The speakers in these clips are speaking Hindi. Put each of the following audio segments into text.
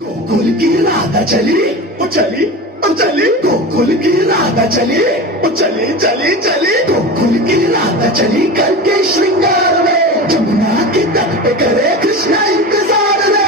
गोकुल की राधा चली ओ चली ओ चली, गोकुल की राधा चली ओ चली चली चली, गोकुल की राधा चली करके श्रृंगार में, जमुना के तट पे करे कृष्णा इंतजार में।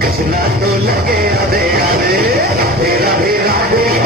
कृष्णा तो लगे आधे आधे, राधे राधे राधे।